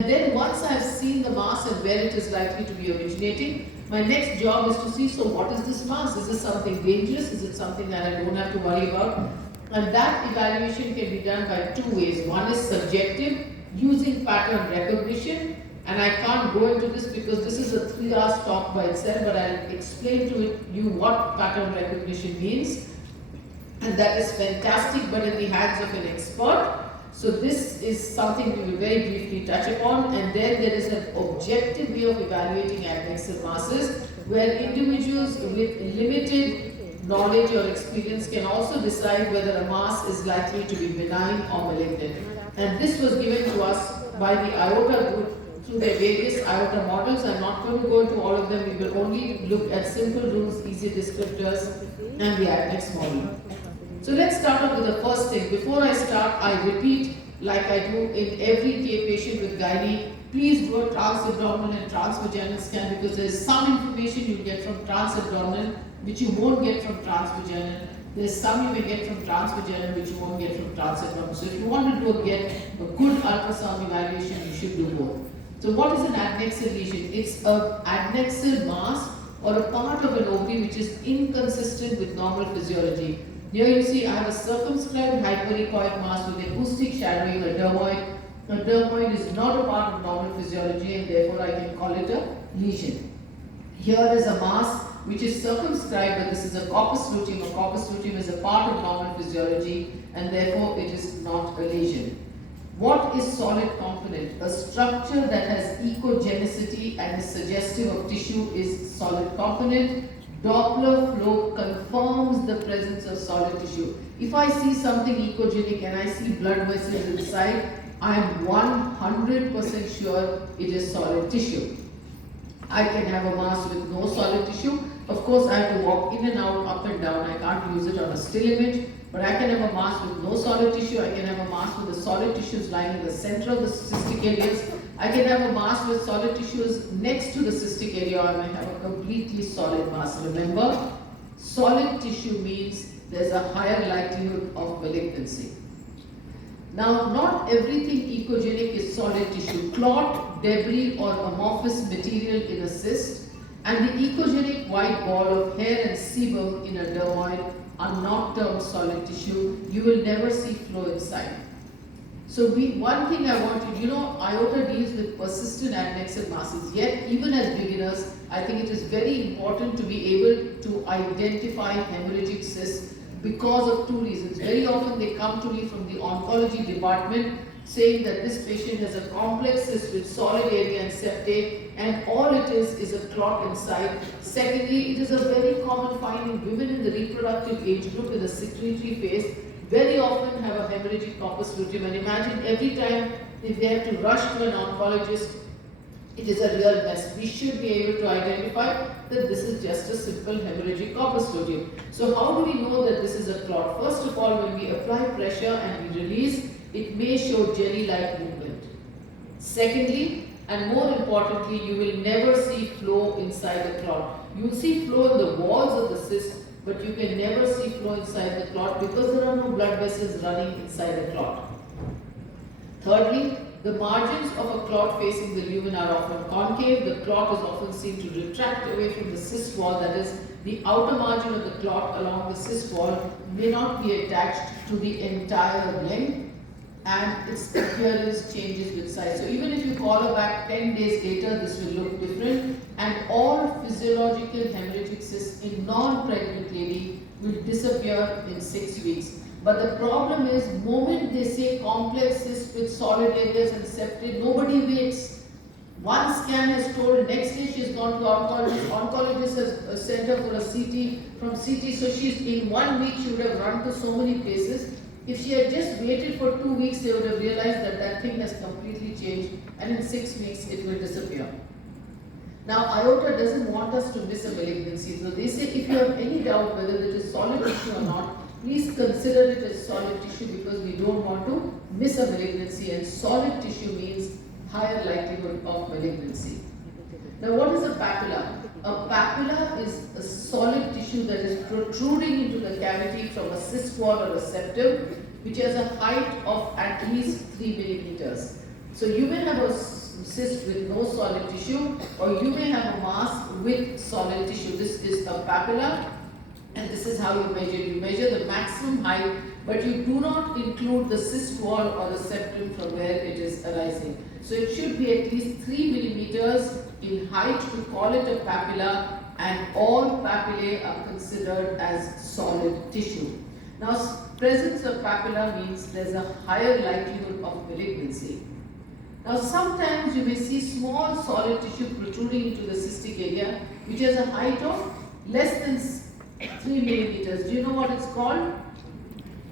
Then once I've seen the mass and where it is likely to be originating, my next job is to see, so what is this mass? Is this something dangerous? Is it something that I don't have to worry about? And that evaluation can be done by two ways. One is subjective, using pattern recognition, and I can't go into this because this is a 3 hour talk by itself, but I'll explain to you what pattern recognition means. And that is fantastic, but in the hands of an expert. So this is something we will very briefly touch upon, and then there is an objective way of evaluating adnexal masses where individuals with limited knowledge or experience can also decide whether a mass is likely to be benign or malignant. And this was given to us by the IOTA group through their various IOTA models. I'm not going to go into all of them, we will only look at simple rules, easy descriptors, and the adnex model. So let's start off with the first thing. Before I start, I repeat, like I do in every patient with gynae, please do a transabdominal and transvaginal scan, because there is some information you get from transabdominal which you won't get from transvaginal. There is some you may get from transvaginal which you won't get from transabdominal. So if you want to get a good ultrasound evaluation, you should do both. So what is an adnexal lesion? It's an adnexal mass or a part of an ovary which is inconsistent with normal physiology. Here you see I have a circumscribed hyperechoic mass with acoustic shadowing, a dermoid. A dermoid is not a part of normal physiology, and therefore I can call it a lesion. Here is a mass which is circumscribed, but this is a corpus luteum. A corpus luteum is a part of normal physiology, and therefore it is not a lesion. What is solid component? A structure that has echogenicity and is suggestive of tissue is solid component. Doppler flow confirms the presence of solid tissue. If I see something echogenic and I see blood vessels inside, I am 100% sure it is solid tissue. I can have a mass with no solid tissue. Of course, I have to walk in and out, up and down. I can't use it on a still image. But I can have a mass with no solid tissue. I can have a mass with the solid tissues lying in the center of the cystic areas. I can have a mass with solid tissues next to the cystic area, or I may have a completely solid mass. Remember, solid tissue means there's a higher likelihood of malignancy. Now, not everything echogenic is solid tissue. Clot, debris or amorphous material in a cyst and the echogenic white ball of hair and sebum in a dermoid are not termed solid tissue. You will never see flow inside. So one thing I want you, IOTA deals with persistent adnexal masses, yet even as beginners, I think it is very important to be able to identify hemorrhagic cysts because of two reasons. Very often they come to me from the oncology department saying that this patient has a complex cyst with solid area and septate, and all it is a clot inside. Secondly, it is a very common finding. Women in the reproductive age group in the secretory phase very often have a hemorrhagic corpus luteum, and imagine every time if they have to rush to an oncologist, it is a real mess. We should be able to identify that this is just a simple hemorrhagic corpus luteum. So how do we know that this is a clot? First of all, when we apply pressure and we release, it may show jelly-like movement. Secondly, and more importantly, you will never see flow inside the clot. You will see flow in the walls of the cyst, but you can never see flow inside the clot because there are no blood vessels running inside the clot. Thirdly, the margins of a clot facing the lumen are often concave. The clot is often seen to retract away from the cyst wall, that is, the outer margin of the clot along the cyst wall may not be attached to the entire length, and its appearance changes with size. So even if you follow back 10 days later, this will look different, and all physiological hemorrhagic cysts in non-pregnant lady will disappear in 6 weeks. But the problem is, moment they say complex cyst with solid areas and septate, nobody waits. One scan is told, next day she has gone to oncologist, oncologist has sent her for a CT, from CT, so she's in 1 week she would have run to so many places. If she had just waited for 2 weeks, they would have realized that that thing has completely changed, and in 6 weeks it will disappear. Now, IOTA doesn't want us to miss a malignancy, so they say if you have any doubt whether it is solid tissue or not, please consider it as solid tissue because we don't want to miss a malignancy, and solid tissue means higher likelihood of malignancy. Now, what is a papilla? A papilla is a solid tissue that is protruding into the cavity from a cyst wall or a septum, which has a height of at least 3 millimeters. So you may have a cyst with no solid tissue, or you may have a mass with solid tissue. This is a papilla, and this is how you measure. You measure the maximum height, but you do not include the cyst wall or the septum from where it is arising. So it should be at least 3 millimeters in height to call it a papilla, and all papillae are considered as solid tissue. Now, presence of papilla means there's a higher likelihood of malignancy. Now, sometimes you may see small solid tissue protruding into the cystic area, which has a height of less than 3 millimeters. Do you know what it's called?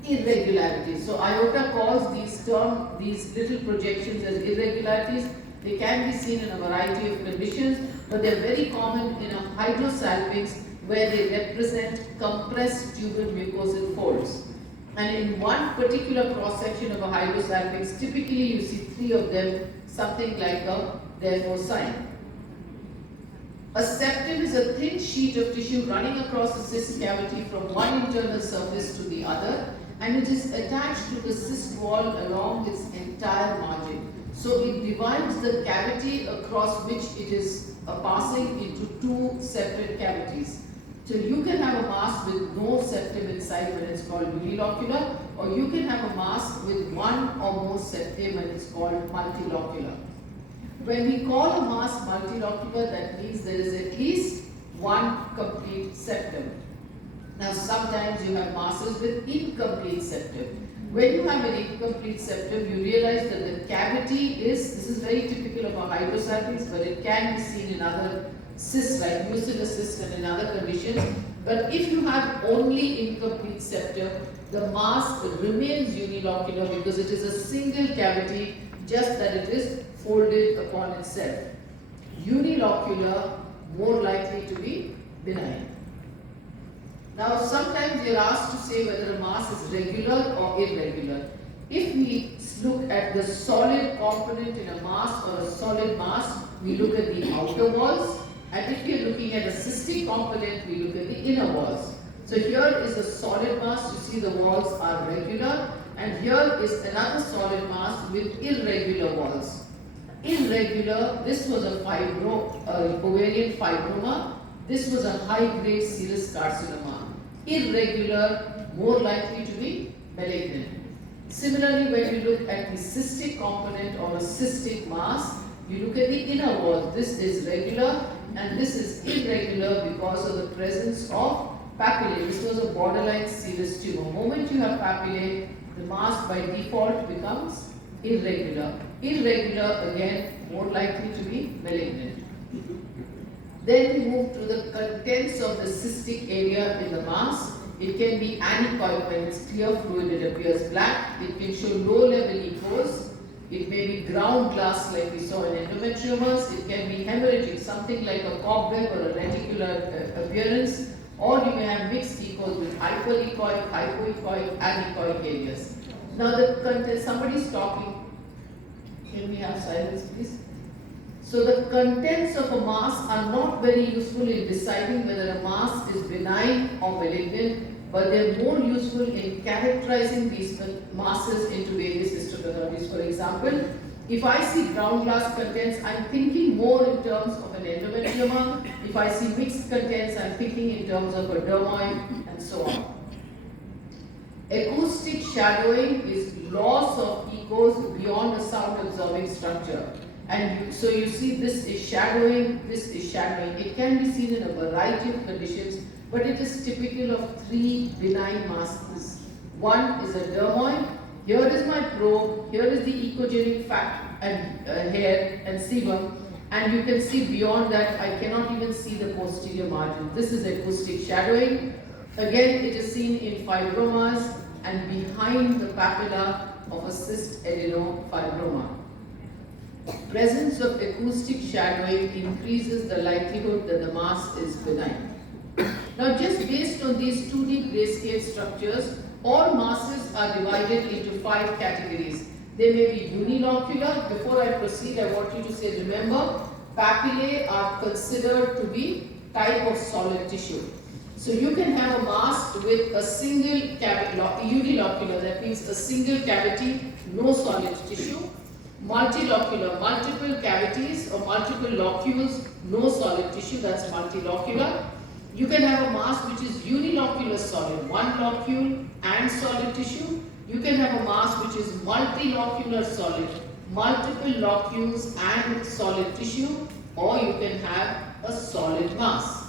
Irregularities. So IOTA calls these little projections as irregularities. They can be seen in a variety of conditions, but they're very common in a hydrosalpinx where they represent compressed tubal mucosal folds. And in one particular cross section of a hydrosalpinx, typically you see 3 of them, something like a therefore sign. A septum is a thin sheet of tissue running across the cyst cavity from one internal surface to the other, and it is attached to the cyst wall along its entire margin. So it divides the cavity across which it is passing into 2 separate cavities. So you can have a mass with no septum inside when it's called unilocular, or you can have a mass with 1 or more septum when it's called multilocular. When we call a mass multilocular, that means there is at least 1 complete septum. Now, sometimes you have masses with incomplete septum. When you have an incomplete septum, you realize that the cavity this is very typical of a hydrosalpinx, but it can be seen in other cysts like mucinous cysts and in other conditions. But if you have only incomplete septum, the mass remains unilocular because it is a single cavity, just that it is folded upon itself. Unilocular, more likely to be benign. Now, sometimes you're asked to say whether a mass is regular or irregular. If we look at the solid component in a mass or a solid mass, we look at the outer walls. And if you're looking at a cystic component, we look at the inner walls. So here is a solid mass. You see the walls are regular. And here is another solid mass with irregular walls. Irregular, this was a ovarian fibroma. This was a high-grade serous carcinoma. Irregular, more likely to be malignant. Similarly, when you look at the cystic component or a cystic mass, you look at the inner wall. This is regular and this is irregular because of the presence of papillae. This was a borderline serous tumor. The moment you have papillae, the mass by default becomes irregular. Irregular, again, more likely to be malignant. Then we move to the contents of the cystic area in the mass. It can be anechoic. When it's clear fluid, it appears black. It can show low-level echos. It may be ground glass like we saw in endometriomas. It can be hemorrhagic, something like a cobweb or a reticular appearance. Or you may have mixed echos with hyperechoic, hypoechoic, anechoic areas. Now the content, somebody's talking. Can we have silence, please? So the contents of a mass are not very useful in deciding whether a mass is benign or malignant, but they are more useful in characterizing these masses into various histopathologies. For example, if I see ground glass contents, I'm thinking more in terms of an endometrioma. If I see mixed contents, I'm thinking in terms of a dermoid, and so on. Acoustic shadowing is loss of echoes beyond a sound absorbing structure. And so you see this is shadowing, this is shadowing. It can be seen in a variety of conditions, but it is typical of 3 benign masses. One is a dermoid. Here is my probe, here is the echogenic fat and hair and sebum, and you can see beyond that I cannot even see the posterior margin. This is acoustic shadowing. Again, it is seen in fibromas and behind the papilla of a cyst adenofibroma. Presence of acoustic shadowing increases the likelihood that the mass is benign. Now, just based on these 2D grayscale structures, all masses are divided into 5 categories. They may be unilocular. Before I proceed, I want you to say, remember, papillae are considered to be type of solid tissue. So you can have a mass with a single cavity, unilocular, that means a single cavity, no solid tissue. Multilocular, multiple cavities or multiple locules, no solid tissue, that's multilocular. You can have a mass which is unilocular solid, one locule and solid tissue. You can have a mass which is multilocular solid, multiple locules and solid tissue, or you can have a solid mass.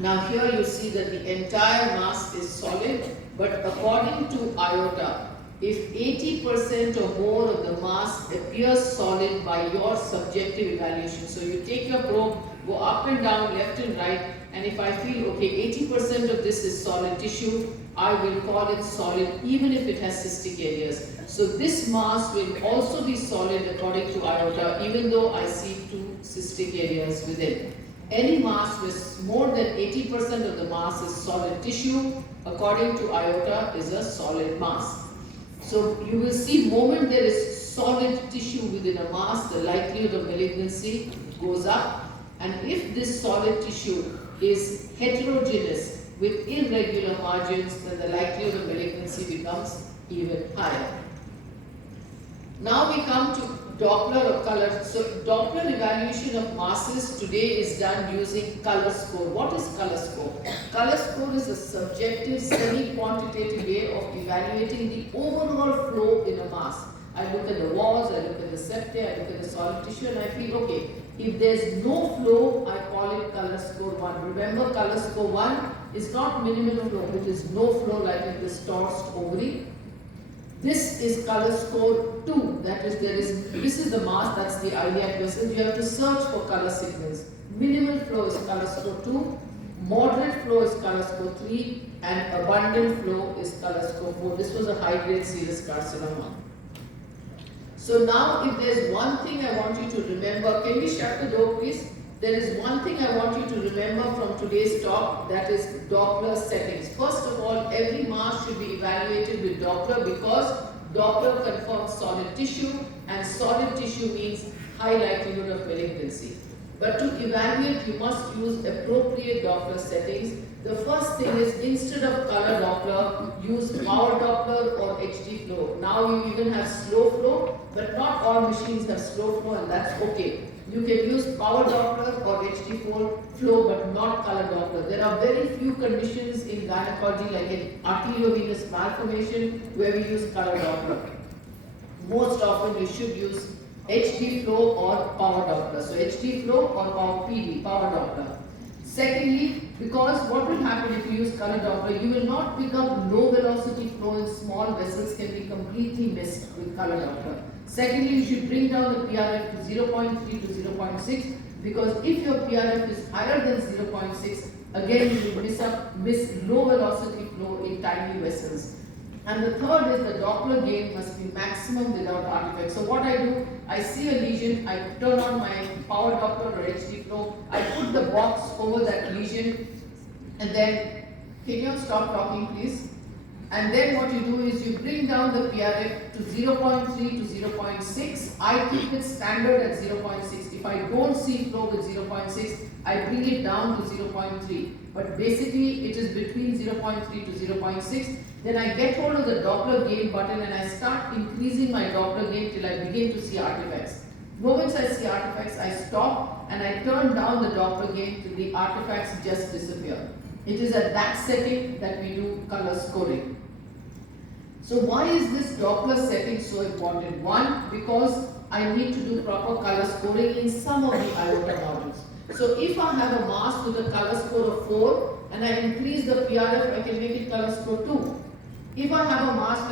Now here you see that the entire mass is solid, but according to iota, if 80% or more of the mass appears solid by your subjective evaluation, so you take your probe, go up and down, left and right, and if I feel, okay, 80% of this is solid tissue, I will call it solid even if it has cystic areas. So this mass will also be solid according to iota, even though I see two cystic areas within. Any mass with more than 80% of the mass is solid tissue, according to iota, is a solid mass. So you will see moment there is solid tissue within a mass, the likelihood of malignancy goes up. And if this solid tissue is heterogeneous with irregular margins, then the likelihood of malignancy becomes even higher. Now we come to Doppler of color. So Doppler evaluation of masses today is done using color score. What is color score? Color score is a subjective semi-quantitative way of evaluating the overall flow in a mass. I look at the walls, I look at the septae, I look at the solid tissue and I feel, okay, if there's no flow, I call it color score 1. Remember, color score 1 is not minimal flow, it is no flow like in this torsed ovary. This is color score 2, that is this is the mass, that's the iliac vessel. You have to search for color signals. Minimal flow is color score 2, moderate flow is color score 3 and abundant flow is color score 4. This was a high grade serous carcinoma. So now if there's one thing I want you to remember, can we shut the door please? There is one thing I want you to remember from today's talk, that is Doppler settings. First of all, every mass should be evaluated with Doppler because Doppler confirms solid tissue and solid tissue means high likelihood of malignancy. But to evaluate, you must use appropriate Doppler settings. The first thing is, instead of color Doppler, use power Doppler or HD flow. Now you even have slow flow, but not all machines have slow flow and that's okay. You can use power Doppler or HD flow but not color Doppler. There are very few conditions in gynecology like in arteriovenous malformation where we use color Doppler. Most often you should use HD flow or power Doppler. So HD flow or power Doppler. Secondly, because what will happen if you use color Doppler, you will not pick up low velocity flow in small vessels can be completely missed with color Doppler. Secondly, you should bring down the PRF to 0.3 to 0.6 because if your PRF is higher than 0.6, again you will miss low velocity flow in tiny vessels. And the third is the Doppler gain must be maximum without artifacts. So what I do, I see a lesion, I turn on my power Doppler or HD flow, I put the box over that lesion and then, can you stop talking please? And then what you do is you bring down the PRF to 0.3 to 0.6. I keep it standard at 0.6. If I don't see flow with 0.6, I bring it down to 0.3. But basically it is between 0.3 to 0.6. Then I get hold of the Doppler gain button and I start increasing my Doppler gain till I begin to see artifacts. Once I see artifacts, I stop and I turn down the Doppler gain till the artifacts just disappear. It is at that setting that we do color scoring. So why is this Doppler setting so important? One, because I need to do proper color scoring in some of the iota models. So if I have a mass with a color score of 4 and I increase the PRF, I can make it color score 2. If I have a mass